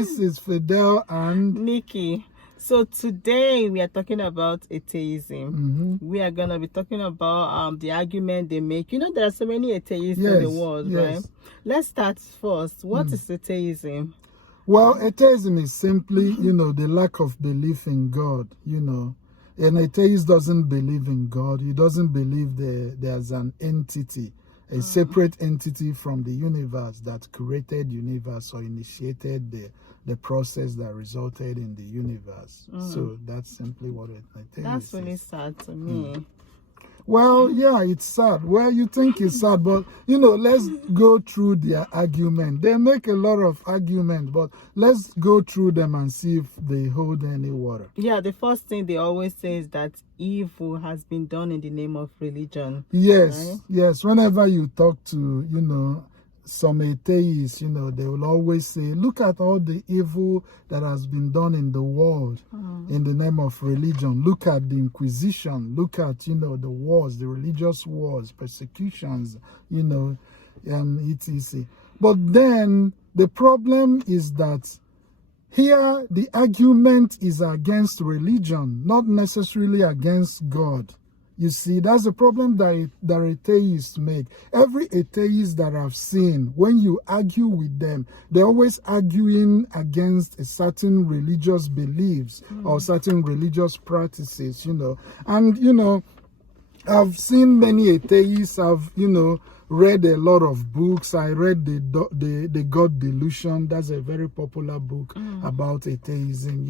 This is Fidel and Nikki. So today we are talking about atheism. We are going to be talking about the argument they make. You know, there are so many atheists in the world, right? Let's start first. What is atheism? Well, atheism is simply, the lack of belief in God, An atheist doesn't believe in God. He doesn't believe there's an entity, a separate entity from the universe that created universe or initiated the process that resulted in the universe. So that's simply what it is. That's really sad to me. Well, yeah, it's sad. Well, you think it's sad, but, let's go through their argument. They make a lot of arguments, but let's go through them and see if they hold any water. Yeah, the first thing they always say is that evil has been done in the name of religion. Yes, right? Yes. Whenever you talk to, some atheists, they will always say, look at all the evil that has been done in the world in the name of religion. Look at the Inquisition. Look at, the wars, the religious wars, persecutions, etc. But then the problem is that here the argument is against religion, not necessarily against God. You see, that's the problem that atheists make. Every atheist that I've seen, when you argue with them, they're always arguing against a certain religious beliefs or certain religious practices, And, I've seen many atheists. I've, read a lot of books. I read the God Delusion. That's a very popular book about atheism,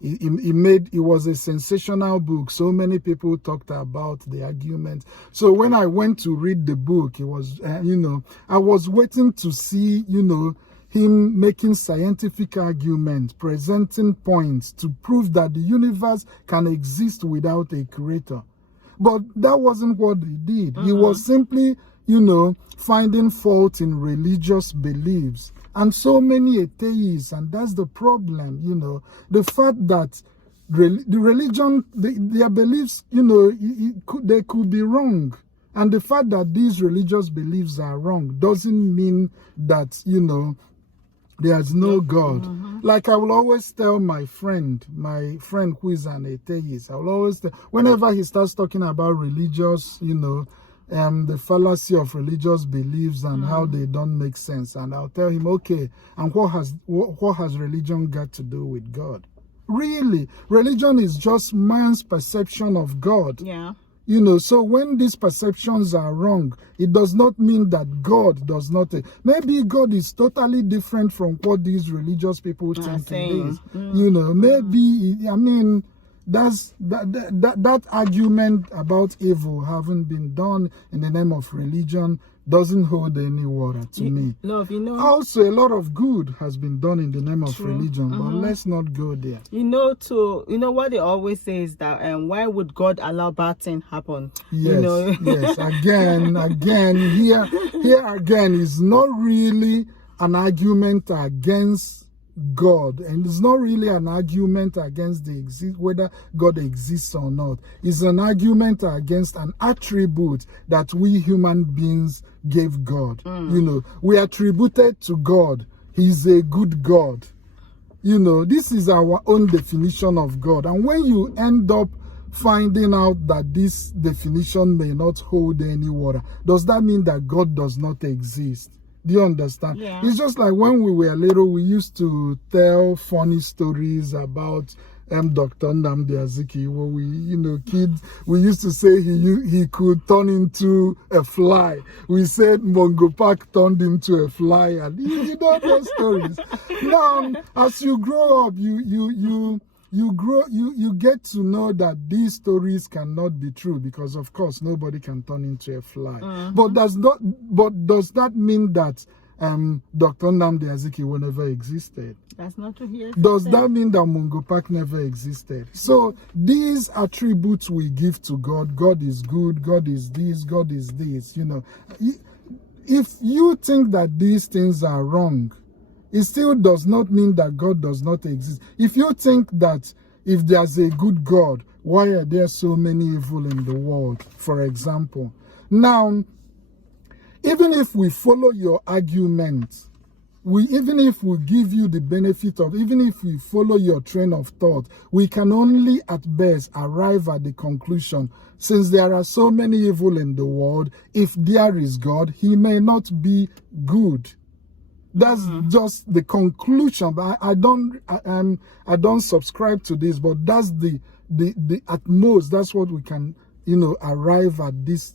It was a sensational book. So many people talked about the argument. So when I went to read the book, it was, I was waiting to see, him making scientific arguments, presenting points to prove that the universe can exist without a creator. But that wasn't what he did. He was simply, finding fault in religious beliefs. And so many atheists, and that's the problem, the fact that the religion, their beliefs, they could be wrong. And the fact that these religious beliefs are wrong doesn't mean that, there's no God. Like I will always tell my friend who is an atheist, I will always tell, whenever he starts talking about religious, the fallacy of religious beliefs and how they don't make sense, and I'll tell him, okay, and what has religion got to do with God? Really, religion is just man's perception of God. Yeah. So when these perceptions are wrong, it does not mean that God does not. Maybe God is totally different from what these religious people think it is. Maybe, that's that argument about evil having been done in the name of religion doesn't hold any water to me. Love, Also, a lot of good has been done in the name of religion, but let's not go there. What they always say is that why would God allow bad things happen? Yes, yes. Again, here again is not really an argument against God, and it's not really an argument against whether God exists or not. It's an argument against an attribute that we human beings gave God. We attributed to God. He's a good God. This is our own definition of God. And when you end up finding out that this definition may not hold any water, does that mean that God does not exist? Do you understand? Yeah. It's just like when we were little, we used to tell funny stories about Dr. Nnamdi Azikiwe. Kids, we used to say he could turn into a fly. We said Mongo Park turned into a fly, and you know those stories. Now, as you grow up, you get to know that these stories cannot be true, because of course nobody can turn into a fly. But does that mean that Dr. Nnamdi Azikiwe never existed? That's not true. Does that mean that Mungo Park never existed? So these attributes we give to God, God is good, God is this, God is this, if you think that these things are wrong, it still does not mean that God does not exist. If you think that if there's a good God, why are there so many evil in the world, for example? Now, even if we follow your argument, even if we give you the benefit of, even if we follow your train of thought, we can only at best arrive at the conclusion, since there are so many evil in the world, if there is God, he may not be good. That's just the conclusion. But I don't subscribe to this, but that's the at most, that's what we can, arrive at this,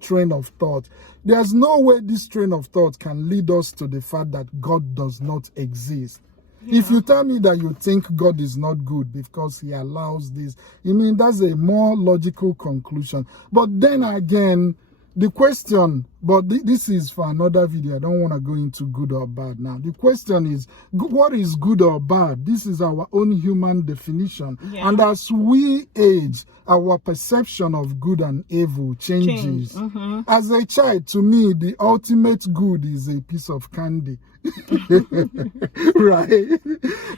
train of thought. There's no way this train of thought can lead us to the fact that God does not exist. Yeah. If you tell me that you think God is not good because he allows this, that's a more logical conclusion. But then again, the question, but this is for another video. I don't want to go into good or bad now. The question is, what is good or bad? This is our own human definition. Yeah. And as we age, our perception of good and evil changes. As a child, to me, the ultimate good is a piece of candy. Right?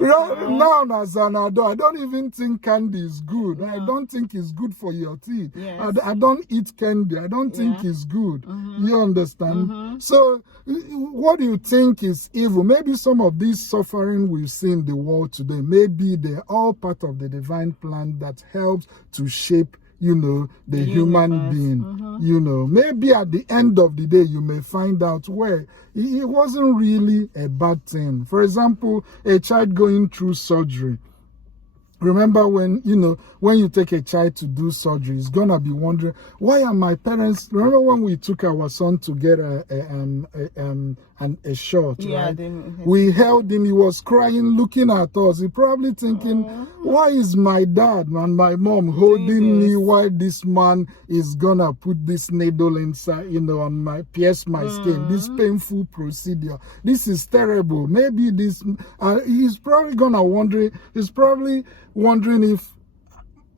Now, as an adult, I don't even think candy is good. I don't think it's good for your teeth. Yes. I don't eat candy. I don't think it's good. You understand? So, what do you think is evil? Maybe some of this suffering we see in the world today, maybe they're all part of the divine plan that helps to shape the human being. Maybe at the end of the day, you may find out where it wasn't really a bad thing. For example, a child going through surgery. Remember when you take a child to do surgery, he's gonna be wondering, why are my parents? Remember when we took our son to get a shot, right? We held him, he was crying, looking at us. He probably thinking, why is my dad and my mom holding me while this man is gonna put this needle inside, pierce my skin, this painful procedure. This is terrible. Maybe this, he's probably gonna wondering if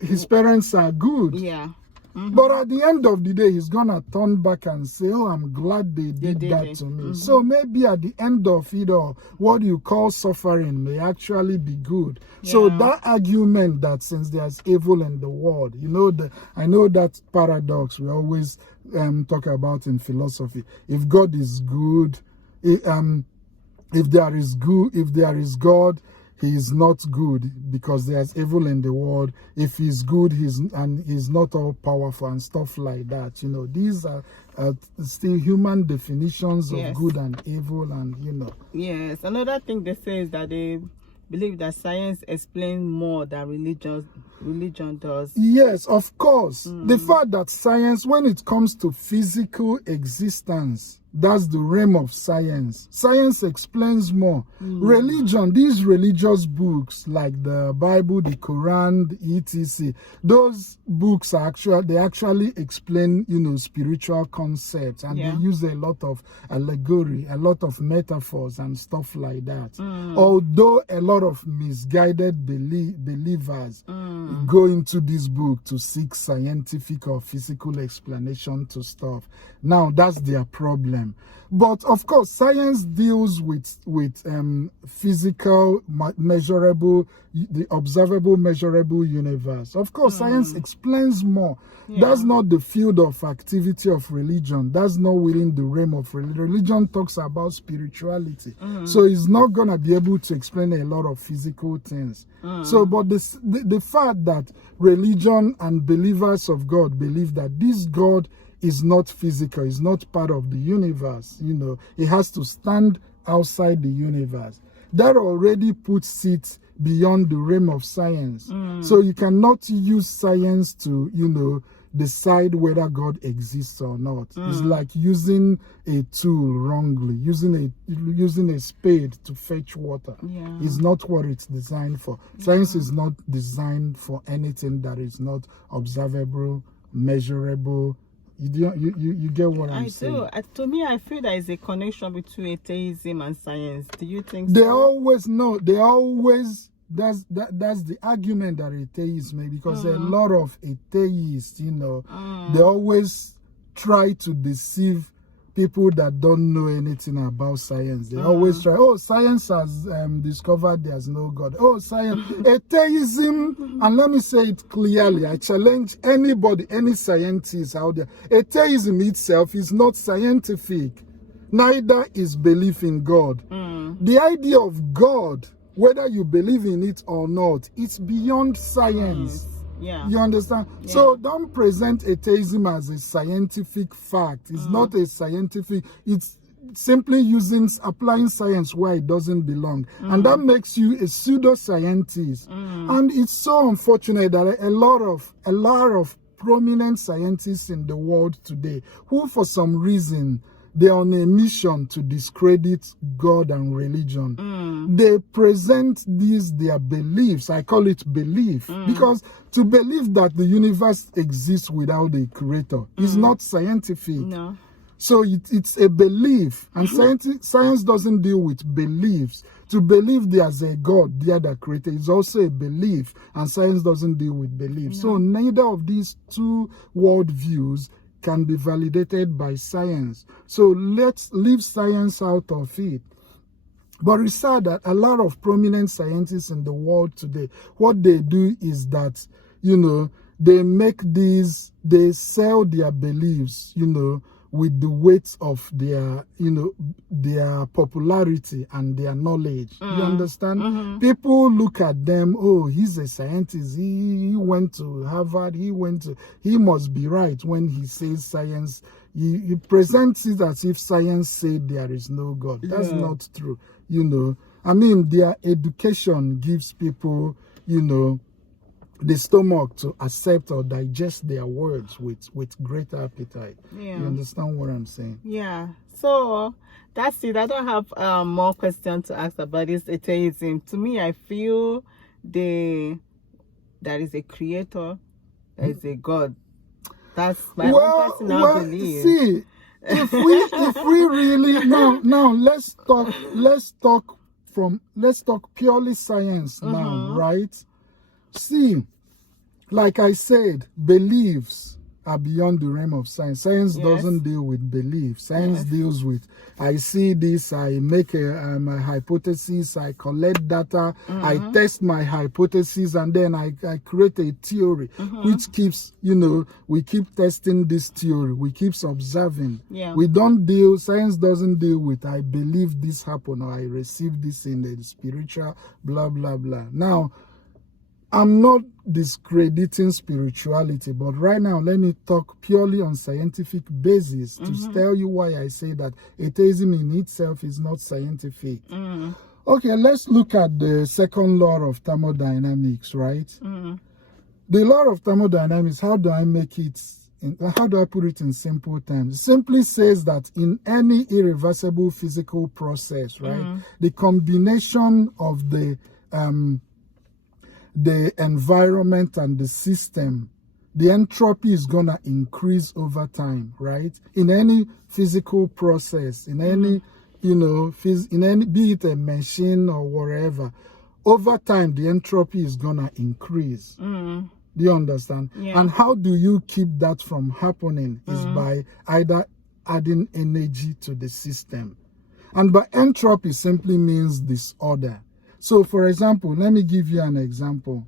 his parents are good. Yeah. But at the end of the day, he's gonna turn back and say, oh, I'm glad they did that to me. So maybe at the end of it all, what you call suffering may actually be good. So that argument that since there's evil in the world, I know that paradox we always talk about in philosophy. If God is good, if there is God, he is not good because there's evil in the world. If he's good, he's not all powerful and stuff like that. These are still human definitions of good and evil, and Yes, another thing they say is that they believe that science explains more than religion does. Yes, of course. The fact that science, when it comes to physical existence, that's the realm of science. Science explains more. Religion, these religious books like the Bible, the Quran, etc., those books are actually explain, spiritual concepts, and they use a lot of allegory, a lot of metaphors and stuff like that. Although a lot of misguided believers go into this book to seek scientific or physical explanation to stuff. Now, that's their problem. But of course, science deals with physical, measurable, the observable, measurable universe. Of course, science explains more. That's not the field of activity of religion. That's not within the realm of religion. Religion talks about spirituality. So it's not going to be able to explain a lot of physical things. So, but the fact that religion and believers of God believe that this God is not physical, is not part of the universe, it has to stand outside the universe. That already puts it beyond the realm of science. So you cannot use science to, decide whether God exists or not. It's like using a tool wrongly, using a spade to fetch water. It's not what it's designed for. Science is not designed for anything that is not observable, measurable. You get what I'm saying? I do. To me, I feel there is a connection between atheism and science. Do you think so? They always that's the argument that atheists make, because there are a lot of atheists, they always try to deceive people that don't know anything about science. They always try, science has discovered there's no God. Science, atheism, and let me say it clearly, I challenge anybody, any scientist out there, atheism itself is not scientific. neither is belief in God. The idea of God, whether you believe in it or not, it's beyond science. Yeah. You understand? Yeah. So don't present atheism as a scientific fact. It's not a scientific, it's simply applying science where it doesn't belong. And that makes you a pseudoscientist. And it's so unfortunate that a lot of prominent scientists in the world today, who for some reason they're on a mission to discredit God and religion. They present their beliefs. I call it belief, because to believe that the universe exists without a creator is not scientific. No. So it's a belief, and science doesn't deal with beliefs. To believe there's a God there that created is also a belief, and science doesn't deal with beliefs. So neither of these two worldviews can be validated by science. So let's leave science out of it. But it's sad that a lot of prominent scientists in the world today, what they do is that, they sell their beliefs, with the weight of their, their popularity and their knowledge. You understand? People look at them, oh, he's a scientist. He went to Harvard. He must be right when he says science. He presents it as if science said there is no God. That's not true. I mean, their education gives people, the stomach to accept or digest their words with great appetite. Yeah. You understand what I'm saying? Yeah. So that's it. I don't have more questions to ask about this atheism. To me, I feel there is a creator, there is a God. That's my own personal belief. See, if we really now let's talk purely science now, right? See, like I said, beliefs are beyond the realm of science. Science doesn't deal with belief. Science deals with, I see this, I make a hypothesis, I collect data, I test my hypothesis, and then I create a theory, which keeps, we keep testing this theory, we keep observing. Yeah. Science doesn't deal with, I believe this happened, or I received this in the spiritual, blah, blah, blah. Now, I'm not discrediting spirituality, but right now, let me talk purely on scientific basis to tell you why I say that atheism in itself is not scientific. Okay, let's look at the second law of thermodynamics, right? The law of thermodynamics, how do I put it in simple terms? It simply says that in any irreversible physical process, right, the combination of the environment and the system, the entropy is going to increase over time, right? In any physical process, in any, be it a machine or whatever, over time, the entropy is going to increase. Do you understand? Yeah. And how do you keep that from happening is by either adding energy to the system. And by entropy simply means disorder. So, for example, let me give you an example.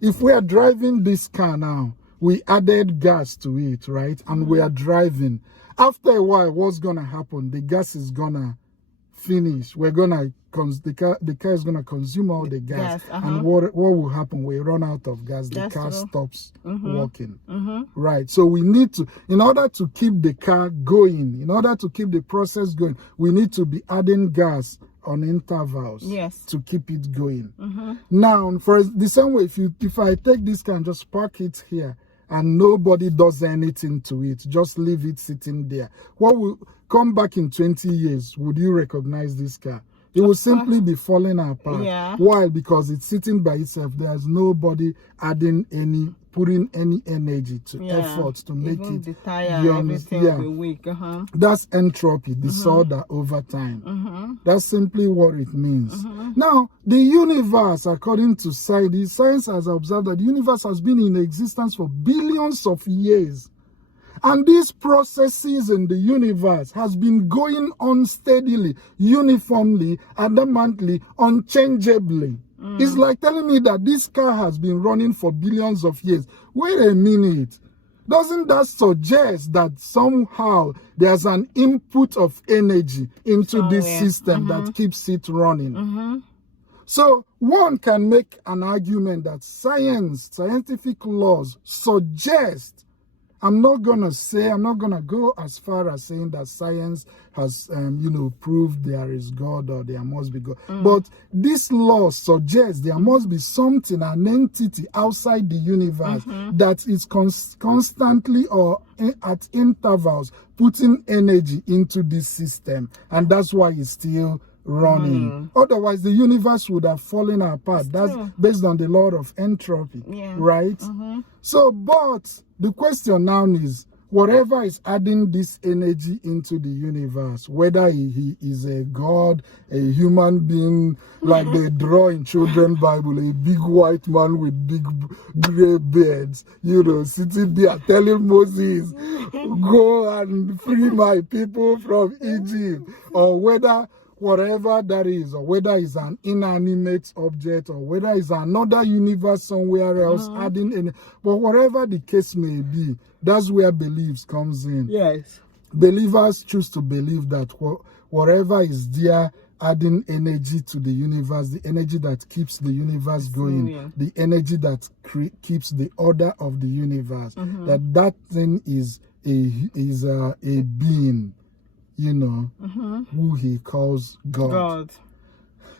If we are driving this car now, we added gas to it, right? And we are driving. After a while, what's going to happen? The gas is going to finish. The car is going to consume all the gas. And what will happen? We run out of gas. The car stops working. Right. So we need to, in order to keep the car going, in order to keep the process going, we need to be adding gas on intervals to keep it going. Now, for the same way, if I take this car and just park it here and nobody does anything to it, just leave it sitting there, what will come back in 20 years? Would you recognize this car? It will simply be falling apart. Yeah. Why? Because it's sitting by itself. There's nobody putting any energy to effort to make it. The tire, everything will be weak. That's entropy, disorder over time. That's simply what it means. Now, the universe, according to science has observed that the universe has been in existence for billions of years. And these processes in the universe has been going on steadily, uniformly, adamantly, unchangeably. It's like telling me that this car has been running for billions of years. Wait a minute. Doesn't that suggest that somehow there's an input of energy into this system that keeps it running? So one can make an argument that scientific laws suggest, I'm not going to go as far as saying that science has, proved there is God or there must be God. But this law suggests there must be something, an entity outside the universe that is constantly or at intervals putting energy into this system. And that's why it's still running. Otherwise, the universe would have fallen apart. That's based on the law of entropy, right? So, but the question now is, whatever is adding this energy into the universe, whether he is a god, a human being, like they draw in children's Bible, a big white man with big gray beards, sitting there telling Moses, go and free my people from Egypt, or whatever that is, or whether it's an inanimate object, or whether it's another universe somewhere else adding in. But whatever the case may be, that's where beliefs comes in. Yes. Believers choose to believe that whatever is there adding energy to the universe, the energy that keeps the universe going, the energy that keeps the order of the universe, that thing is a being, who he calls God.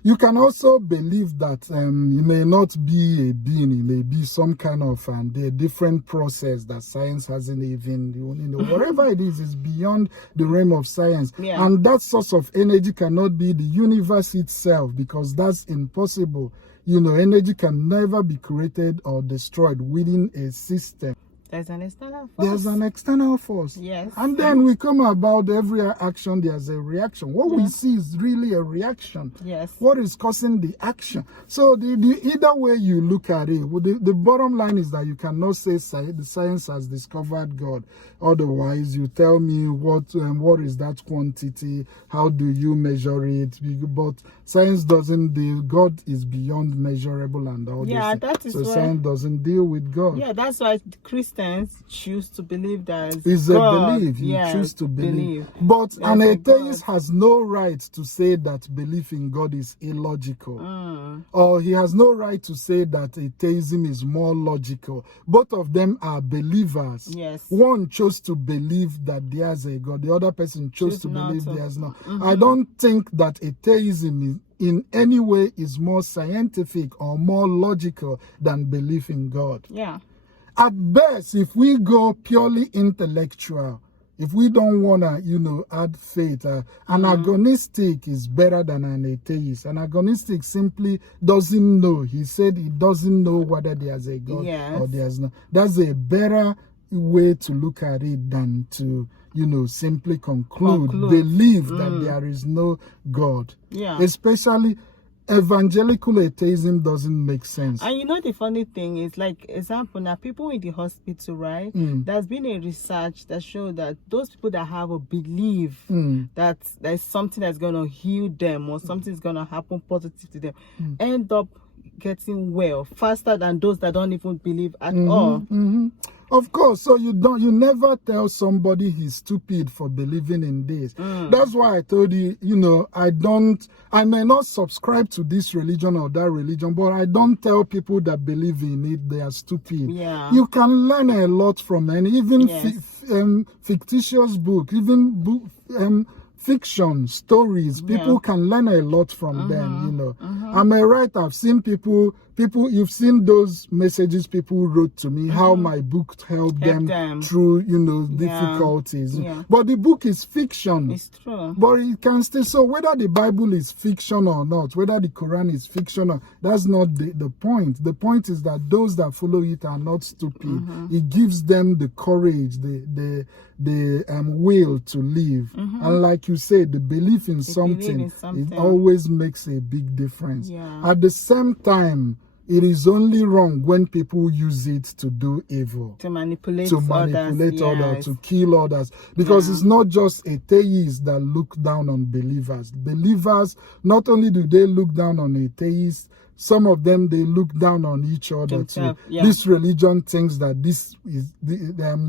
You can also believe that he may not be a being, he may be some kind of a different process that science hasn't even, whatever it is beyond the realm of science. And that source of energy cannot be the universe itself, because that's impossible. Energy can never be created or destroyed within a system. There's an external force. There's an external force. Yes. And then we come about every action, there's a reaction. What we see is really a reaction. Yes. What is causing the action? So the either way you look at it, the bottom line is that you cannot say the science has discovered God. Otherwise, you tell me what is that quantity? How do you measure it? But science doesn't deal. God is beyond measurable and all this. Yeah, that is so science doesn't deal with God. Yeah, that's why Christians choose to believe that it's God, a belief. You choose to believe. But There's an atheist has no right to say that belief in God is illogical. Or he has no right to say that atheism is more logical. Both of them are believers. Yes. One chose to believe that there's a God. The other person chose to believe there's not. I don't think that atheism in any way is more scientific or more logical than belief in God. Yeah. At best, if we go purely intellectual, if we don't want to, add faith, an agnostic is better than an atheist. An agnostic simply doesn't know. He said he doesn't know whether there's a God or there's not. That's a better way to look at it than to, simply conclude. Believe that there is no God. Yeah. Especially evangelical atheism doesn't make sense. And the funny thing is, like, example, now people in the hospital, right? There's been a research that showed that those people that have a belief that there's something that's going to heal them or something's going to happen positive to them end up getting well faster than those that don't even believe at all. Of course, so you never tell somebody he's stupid for believing in this. That's why I told you, I may not subscribe to this religion or that religion, but I don't tell people that believe in it they are stupid. Yeah. You can learn a lot from any, even fictitious book, even fiction stories. People can learn a lot from them. Am I right? I've seen people, you've seen those messages people wrote to me, how my book helped them through, difficulties. But the book is fiction. It's true. But it can still, so whether the Bible is fiction or not, whether the Quran is fiction or, that's not the point. The point is that those that follow it are not stupid. It gives them the courage, the will to live. And like you said, the belief in something, it always makes a big difference. At the same time, it is only wrong when people use it to do evil, to manipulate others, to kill others, because it's not just atheists that look down on believers. Believers, not only do they look down on atheists, some of them, they look down on each other too. Yeah. This religion thinks that this is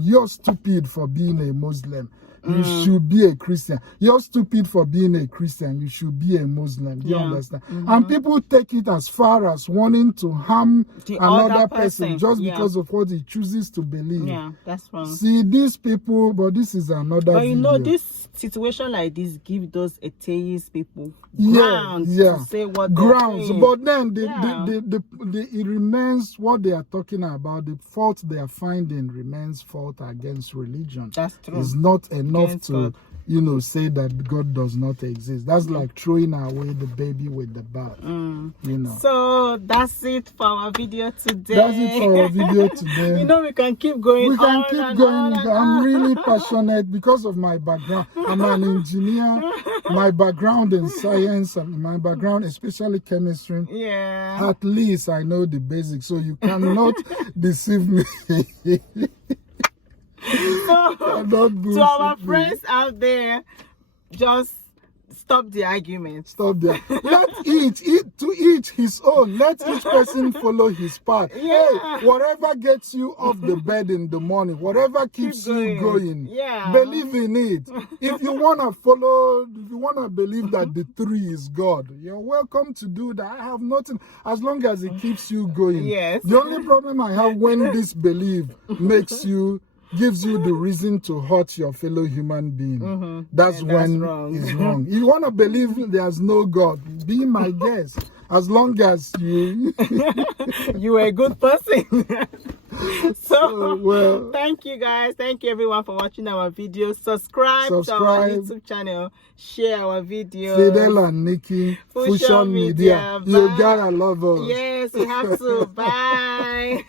you're stupid for being a Muslim. You should be a Christian. You're stupid for being a Christian. You should be a Muslim. Do you understand? And people take it as far as wanting to harm another person just because of what he chooses to believe. Yeah, that's wrong. See, these people, but this is another But you video. know, this situation like this give those atheist people grounds to say what grounds. saying. But then it remains what they are talking about. The fault they are finding remains fault against religion. That's true. It's not enough to say that God does not exist. That's like throwing away the baby with the bath. So that's it for our video today. That's it for our video today. You know, we can keep going. We can keep going. I'm really passionate because of my background. I'm an engineer. My background in science and my background, especially chemistry. Yeah. At least I know the basics, so you cannot deceive me. So, to our friends out there, just stop the argument. Stop there. Let to each his own. Let each person follow his path. Yeah. Hey, whatever gets you off the bed in the morning, whatever keeps you going, believe in it. If you wanna believe that the tree is God, you're welcome to do that. I have nothing as long as it keeps you going. Yes. The only problem I have when this belief gives you the reason to hurt your fellow human being. That's when it's wrong. If you want to believe there's no God, be my guest. As long as you you are a good person. So thank you guys. Thank you everyone for watching our video. Subscribe to our YouTube channel. Share our video. Fidel and Nikki, Fusion Media. You gotta love us. Yes, we have to. Bye.